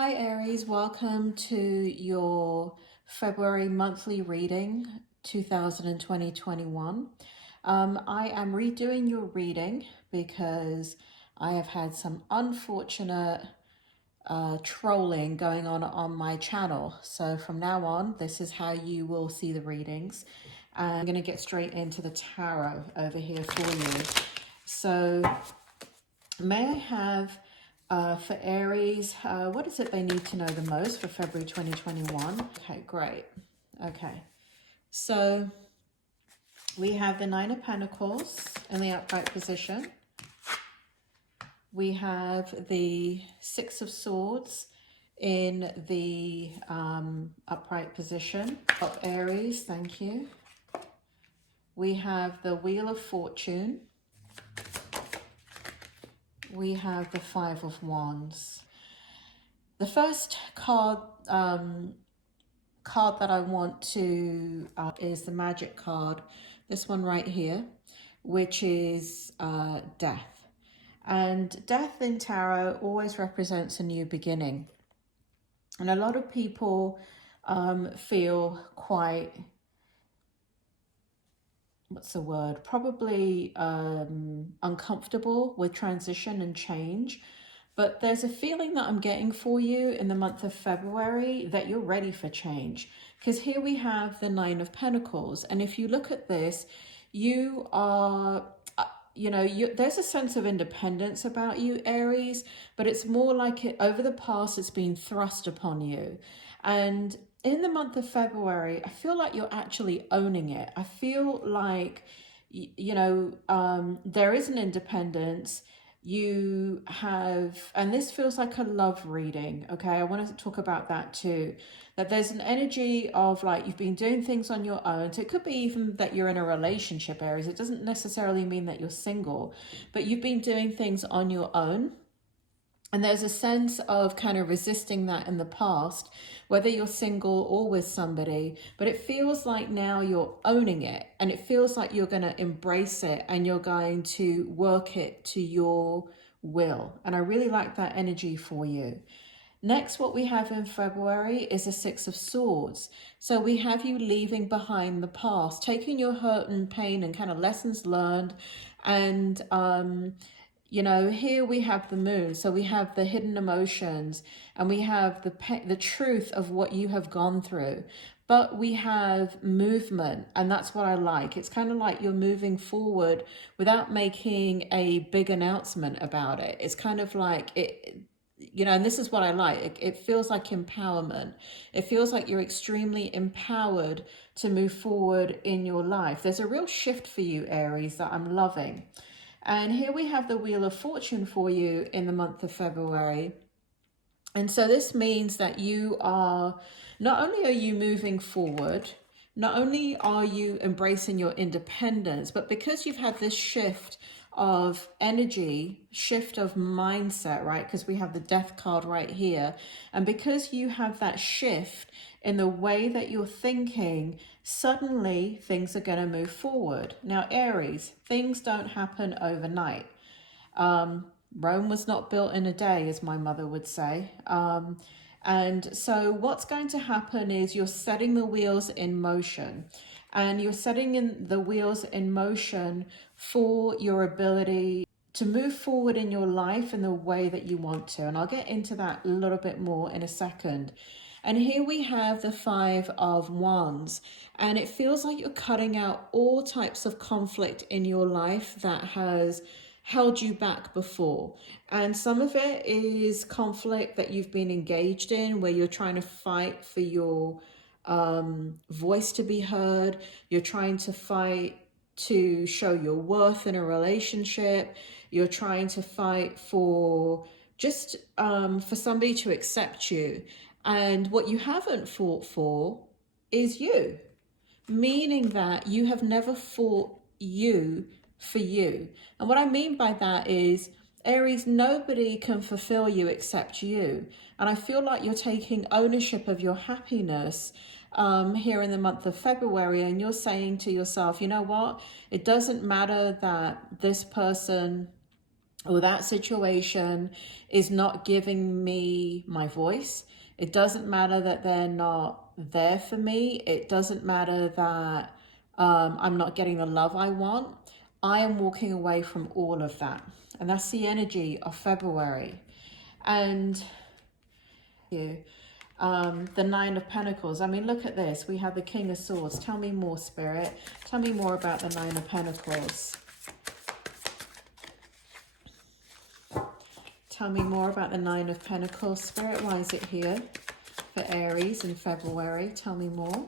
Hi Aries, welcome to your February monthly reading 2020-21. I am redoing your reading because I have had some unfortunate trolling going on my channel. So from now on, this is how you will see the readings. I'm going to get straight into the tarot over here for you. So may I have for Aries, what is it they need to know the most for February 2021? Okay, great. Okay, so we have the Nine of Pentacles in the upright position. We have the Six of Swords in the upright position. Up Aries, thank you. We have the Wheel of Fortune. We have the Five of Wands. The first card that I want to is the Magic card, this one right here, which is death. And death in tarot always represents a new beginning. And a lot of people feel quite, what's the word, probably uncomfortable with transition and change. But there's a feeling that I'm getting for you in the month of February that you're ready for change. Because here we have the Nine of Pentacles. And if you look at this, you are, there's a sense of independence about you, Aries, but it's more like over the past, it's been thrust upon you. And in the month of February, I feel like you're actually owning it. I feel like, there is an independence. You have, and this feels like a love reading, okay? I want to talk about that too. That there's an energy of like you've been doing things on your own. So it could be even that you're in a relationship, Aries. It doesn't necessarily mean that you're single, but you've been doing things on your own. And there's a sense of kind of resisting that in the past, whether you're single or with somebody, but it feels like now you're owning it, and it feels like you're going to embrace it and you're going to work it to your will. And I really like that energy for you. Next, what we have in February is a Six of Swords. So we have you leaving behind the past, taking your hurt and pain and kind of lessons learned, and here we have the Moon, so we have the hidden emotions, and we have the truth of what you have gone through. But we have movement, and that's what I like. It's kind of like you're moving forward without making a big announcement about it. It's kind of like it, and this is what I like. It feels like empowerment. It feels like you're extremely empowered to move forward in your life. There's a real shift for you, Aries, that I'm loving. And here we have the Wheel of Fortune for you in the month of February. And so this means that you are, not only are you moving forward, not only are you embracing your independence, but because you've had this shift of energy, shift of mindset, right? Because we have the Death card right here. And because you have that shift in the way that you're thinking, suddenly things are going to move forward. Now, Aries, things don't happen overnight. Rome was not built in a day, as my mother would say. And so what's going to happen is you're setting the wheels in motion. And you're setting in the wheels in motion for your ability to move forward in your life in the way that you want to. And I'll get into that a little bit more in a second. And here we have the Five of Wands. And it feels like you're cutting out all types of conflict in your life that has held you back before. And some of it is conflict that you've been engaged in, where you're trying to fight for your voice to be heard. You're trying to fight to show your worth in a relationship. You're trying to fight for just for somebody to accept you. And what you haven't fought for is you, meaning that you have never fought you for you. And what I mean by that is, Aries, nobody can fulfill you except you. And I feel like you're taking ownership of your happiness here in the month of February, and you're saying to yourself, you know what, it doesn't matter that this person or that situation is not giving me my voice. It doesn't matter that they're not there for me. It doesn't matter that I'm not getting the love I want. I am walking away from all of that. And that's the energy of February. And the Nine of Pentacles. I mean, look at this. We have the King of Swords. Tell me more, Spirit. Tell me more about the Nine of Pentacles. Tell me more about the Nine of Pentacles. Spirit, why is it here for Aries in February? Tell me more.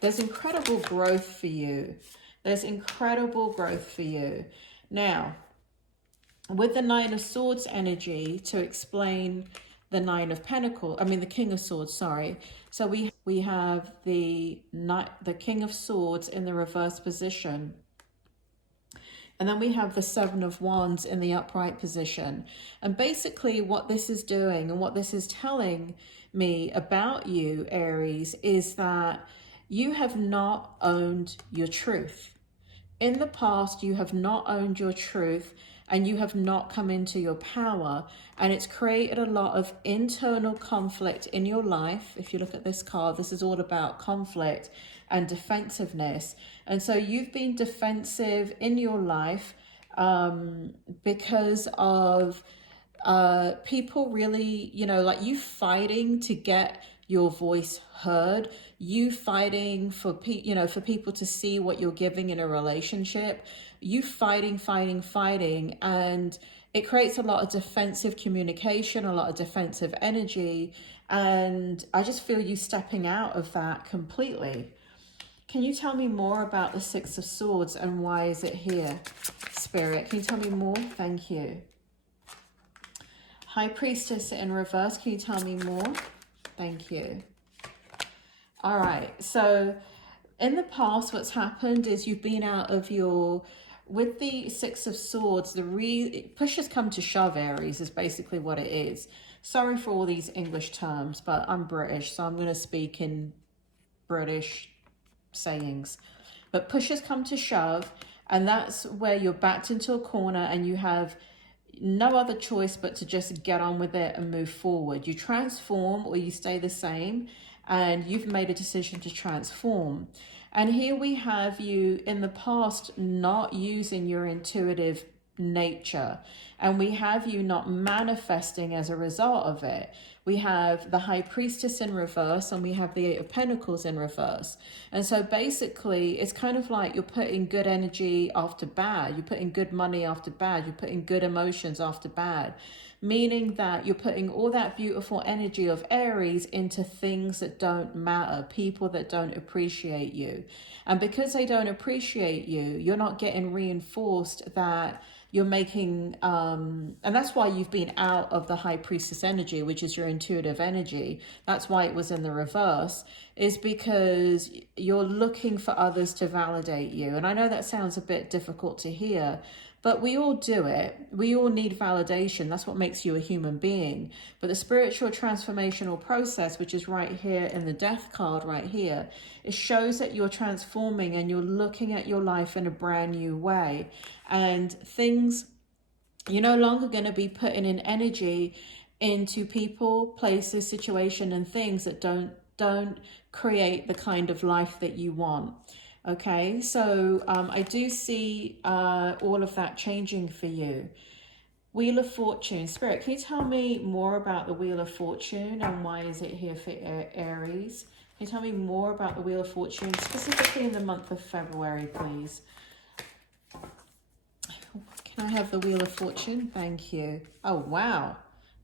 There's incredible growth for you. There's incredible growth for you. Now, with the Nine of Swords energy, to explain the Nine of Pentacles, I mean the King of Swords, sorry. So we have the King of Swords in the reverse position. And then we have the Seven of Wands in the upright position. And basically what this is doing and what this is telling me about you, Aries, is that you have not owned your truth. In the past, you have not owned your truth and you have not come into your power. And it's created a lot of internal conflict in your life. If you look at this card, this is all about conflict and defensiveness. And so you've been defensive in your life because of people really, you know, like you fighting to get your voice heard, you fighting for for people to see what you're giving in a relationship, you fighting, and it creates a lot of defensive communication, a lot of defensive energy, and I just feel you stepping out of that completely. Can you tell me more about the Six of Swords and why is it here, Spirit? Can you tell me more? Thank you. High Priestess in reverse. Can you tell me more? Thank you. All right. So in the past, what's happened is you've been out of your... With the Six of Swords, push has come to shove, Aries, is basically what it is. Sorry for all these English terms, but I'm British, so I'm going to speak in British sayings. But push has come to shove, and that's where you're backed into a corner and you have no other choice but to just get on with it and move forward. You transform or you stay the same, and you've made a decision to transform. And here we have you in the past not using your intuitive nature, and we have you not manifesting as a result of it. We have the High Priestess in reverse and we have the Eight of Pentacles in reverse. And so basically it's kind of like you're putting good energy after bad, you're putting good money after bad, you're putting good emotions after bad, meaning that you're putting all that beautiful energy of Aries into things that don't matter, people that don't appreciate you. And because they don't appreciate you, you're not getting reinforced that you're making, and that's why you've been out of the High Priestess energy, which is your intuitive energy. That's why it was in the reverse, is because you're looking for others to validate you. And I know that sounds a bit difficult to hear, but we all do it. We all need validation. That's what makes you a human being. But the spiritual transformational process, which is right here in the Death card right here, it shows that you're transforming and you're looking at your life in a brand new way. And things, you're no longer going to be putting in energy into people, places, situation, and things that don't create the kind of life that you want. Okay, so I do see all of that changing for you. Wheel of Fortune. Spirit, can you tell me more about the Wheel of Fortune and why is it here for Aries? Can you tell me more about the Wheel of Fortune, specifically in the month of February, please? Can I have the Wheel of Fortune? Thank you. Oh, wow.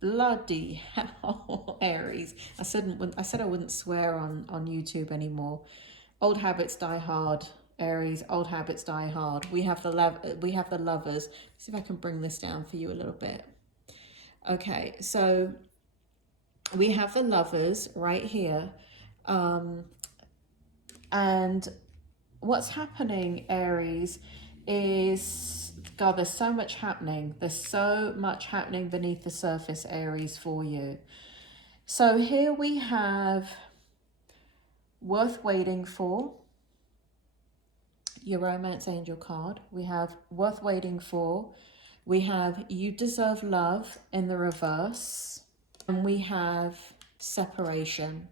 Bloody hell, Aries. I said I wouldn't swear on YouTube anymore. Old habits die hard, Aries. Old habits die hard. We have the Lovers. Let's see if I can bring this down for you a little bit. Okay, so we have the Lovers right here. And what's happening, Aries, is, God, there's so much happening. There's so much happening beneath the surface, Aries, for you. So here we have worth waiting for, your romance angel card. We have worth waiting for. We have you deserve love in the reverse. And we have separation.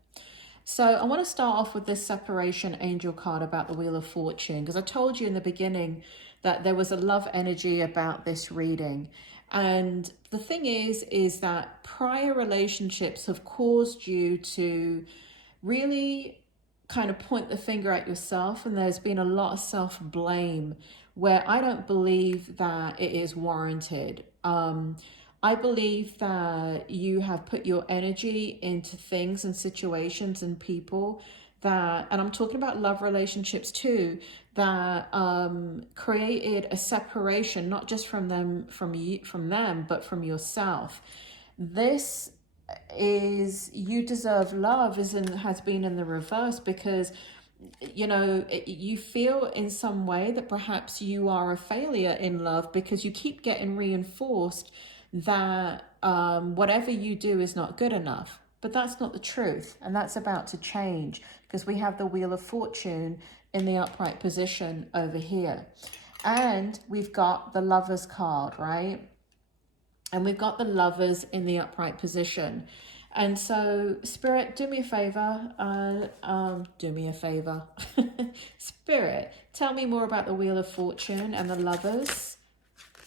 So I want to start off with this separation angel card about the Wheel of Fortune, because I told you in the beginning that there was a love energy about this reading. And the thing is that prior relationships have caused you to really kind of point the finger at yourself, and there's been a lot of self-blame where I don't believe that it is warranted. I believe that you have put your energy into things and situations and people that, and I'm talking about love relationships too, that created a separation, not just from them, but from yourself. This is you deserve love has been in the reverse, because you feel in some way that perhaps you are a failure in love because you keep getting reinforced that whatever you do is not good enough. But that's not the truth, and that's about to change, because we have the Wheel of Fortune in the upright position over here, and we've got the Lovers card, right? And we've got the Lovers in the upright position. And so, Spirit, do me a favor. Do me a favor. Spirit, tell me more about the Wheel of Fortune and the Lovers.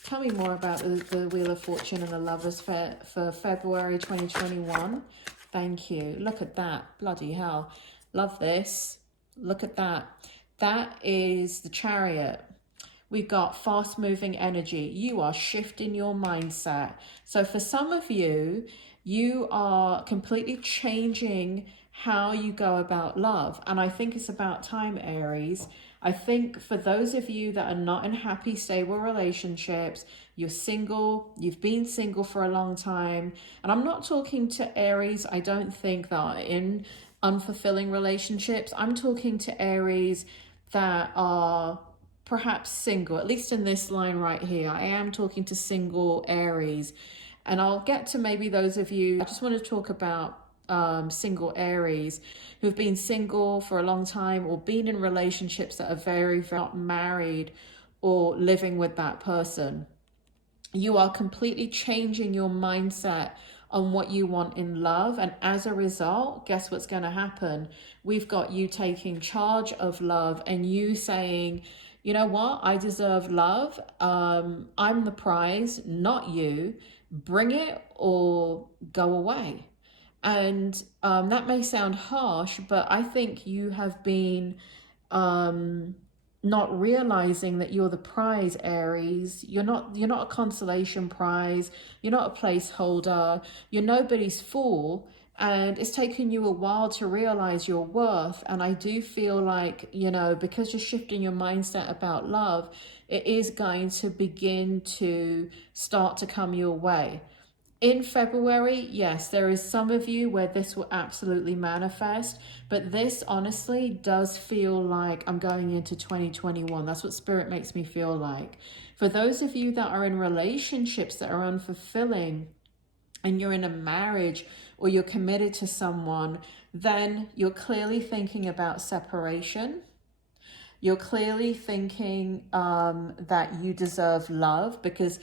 Tell me more about the Wheel of Fortune and the Lovers for February 2021. Thank you. Look at that. Bloody hell. Love this. Look at that. That is the Chariot. We've got fast moving energy. You are shifting your mindset. So for some of you, you are completely changing how you go about love. And I think it's about time, Aries. I think for those of you that are not in happy, stable relationships, you're single, you've been single for a long time. And I'm not talking to Aries, I don't think, that are in unfulfilling relationships. I'm talking to Aries that are perhaps single, at least in this line right here. I am talking to single Aries. And I'll get to maybe those of you, I just want to talk about single Aries who've been single for a long time, or been in relationships that are very not married or living with that person. You are completely changing your mindset on what you want in love, and as a result, guess what's going to happen? We've got you taking charge of love and you saying, you know what, I deserve love. I'm the prize, not you. Bring it or go away. And that may sound harsh, but I think you have been not realizing that you're the prize, Aries. You're not a consolation prize. You're not a placeholder. You're nobody's fool. And it's taken you a while to realize your worth. And I do feel like, because you're shifting your mindset about love, it is going to begin to start to come your way. In February, yes, there is some of you where this will absolutely manifest, but this honestly does feel like I'm going into 2021. That's what Spirit makes me feel like. For those of you that are in relationships that are unfulfilling, and you're in a marriage or you're committed to someone, then you're clearly thinking about separation. You're clearly thinking that you deserve love, because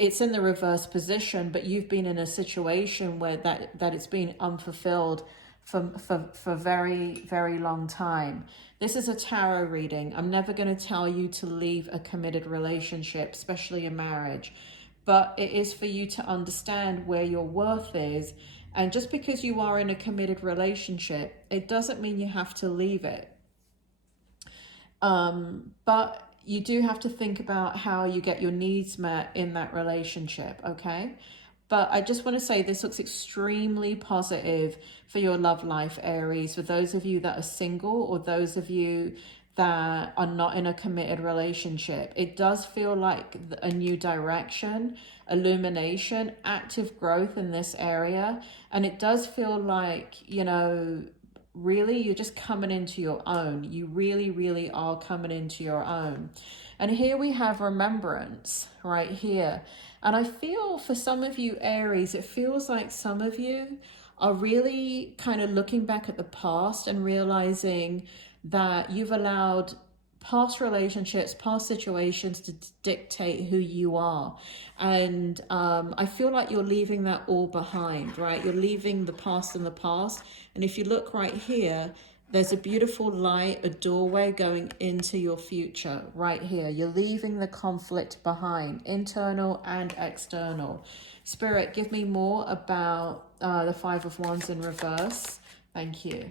it's in the reverse position, but you've been in a situation where that it's been unfulfilled for very, very long time. This is a tarot reading. I'm never going to tell you to leave a committed relationship, especially a marriage, but it is for you to understand where your worth is. And just because you are in a committed relationship, it doesn't mean you have to leave it. But you do have to think about how you get your needs met in that relationship, okay? But I just want to say this looks extremely positive for your love life, Aries, for those of you that are single or those of you that are not in a committed relationship. It does feel like a new direction, illumination, active growth in this area. And it does feel like, really, you're just coming into your own. You really, really are coming into your own. And here we have remembrance right here. And I feel for some of you, Aries, it feels like some of you are really kind of looking back at the past and realizing that you've allowed past relationships, past situations to dictate who you are. And I feel like you're leaving that all behind, right? You're leaving the past in the past. And if you look right here, there's a beautiful light, a doorway going into your future right here. You're leaving the conflict behind, internal and external. Spirit, give me more about the Five of Wands in reverse. Thank you.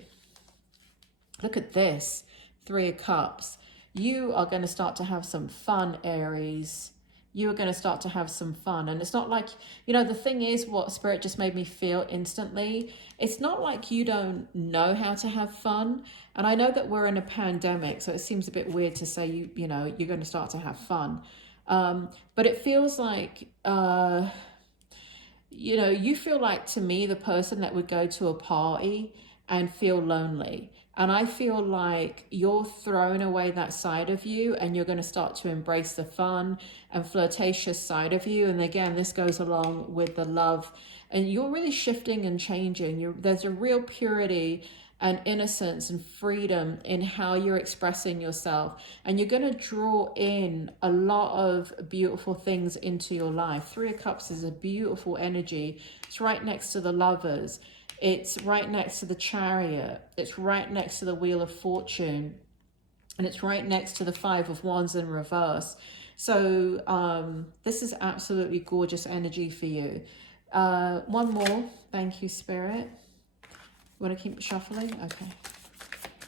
Look at this, Three of Cups. You are going to start to have some fun, Aries. You are going to start to have some fun. And it's not like, you know, the thing is, what Spirit just made me feel instantly, it's not like you don't know how to have fun. And I know that we're in a pandemic, so it seems a bit weird to say, you know, you're going to start to have fun. But it feels like, you know, you feel like, to me, the person that would go to a party and feel lonely. And I feel like you're throwing away that side of you, and you're going to start to embrace the fun and flirtatious side of you. And again, this goes along with the love, and you're really shifting and changing. There's a real purity and innocence and freedom in how you're expressing yourself. And you're going to draw in a lot of beautiful things into your life. Three of Cups is a beautiful energy. It's right next to the Lovers. It's right next to the Chariot. It's right next to the Wheel of Fortune. And it's right next to the Five of Wands in reverse. So this is absolutely gorgeous energy for you. One more. Thank you, Spirit. Want to keep shuffling? Okay.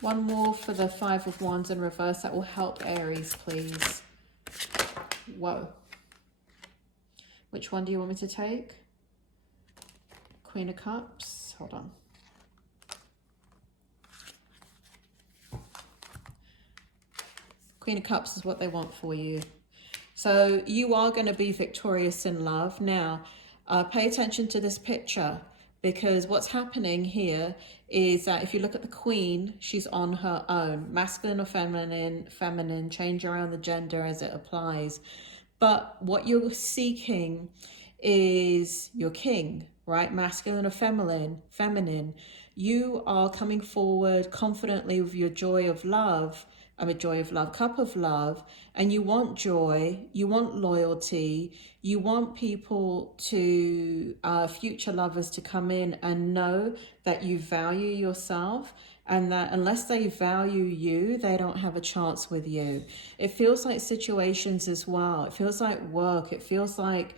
One more for the Five of Wands in reverse. That will help Aries, please. Whoa. Which one do you want me to take? Queen of Cups. Hold on. Queen of Cups is what they want for you. So you are going to be victorious in love. Now, pay attention to this picture, because what's happening here is that if you look at the Queen, she's on her own. Masculine or feminine, change around the gender as it applies. But what you're seeking is your king, right? Masculine or feminine. You are coming forward confidently with your joy of love. Cup of love. And you want joy, you want loyalty, you want people to, future lovers, to come in and know that you value yourself, and that unless they value you, they don't have a chance with you. It feels like situations as well. It feels like work. It feels like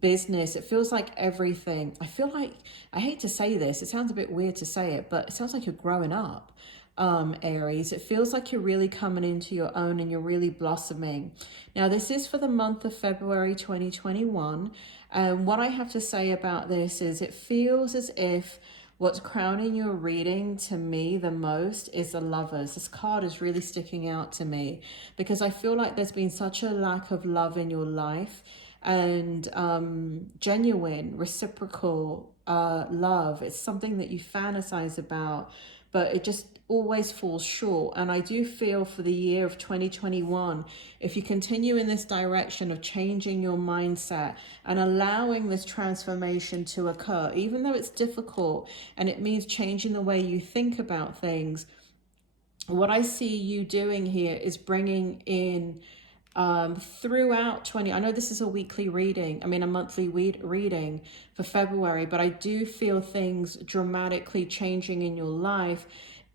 business. It feels like everything. I feel like, I hate to say this, it sounds a bit weird to say it, but it sounds like you're growing up. Aries, it feels like you're really coming into your own and you're really blossoming. Now, this is for the month of February 2021. And what I have to say about this is it feels as if what's crowning your reading to me the most is the Lovers. This card is really sticking out to me because I feel like there's been such a lack of love in your life, and genuine, reciprocal love. It's something that you fantasize about, but it just always falls short. And I do feel for the year of 2021, if you continue in this direction of changing your mindset and allowing this transformation to occur, even though it's difficult and it means changing the way you think about things, what I see you doing here is bringing in throughout I know this is a weekly reading, a monthly reading for February, but I do feel things dramatically changing in your life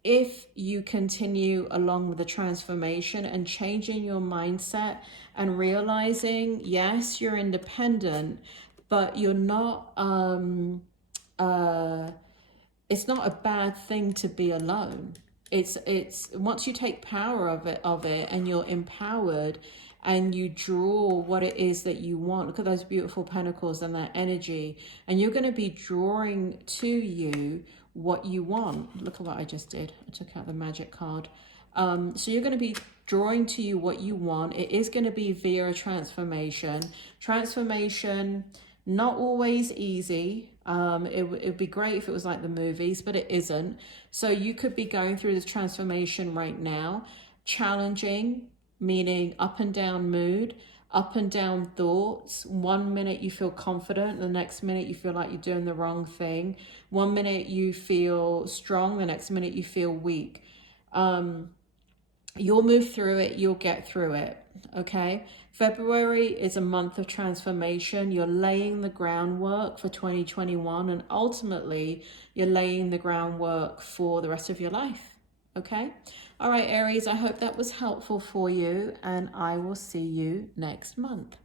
if you continue along with the transformation and changing your mindset and realizing, yes, you're independent, but you're not, it's not a bad thing to be alone. It's once you take power of it and you're empowered and you draw what it is that you want. Look at those beautiful pentacles and that energy, and you're going to be drawing to you what you want. Look at what I just did. I took out the magic card. So you're going to be drawing to you what you want. It is going to be via a transformation. Transformation, not always easy. It would be great if it was like the movies, but it isn't. So you could be going through this transformation right now. Challenging, meaning up and down mood, up and down thoughts. 1 minute you feel confident, the next minute you feel like you're doing the wrong thing. 1 minute you feel strong, the next minute you feel weak. You'll move through it, you'll get through it, okay? February is a month of transformation. You're laying the groundwork for 2021, and ultimately you're laying the groundwork for the rest of your life, okay? All right, Aries, I hope that was helpful for you, and I will see you next month.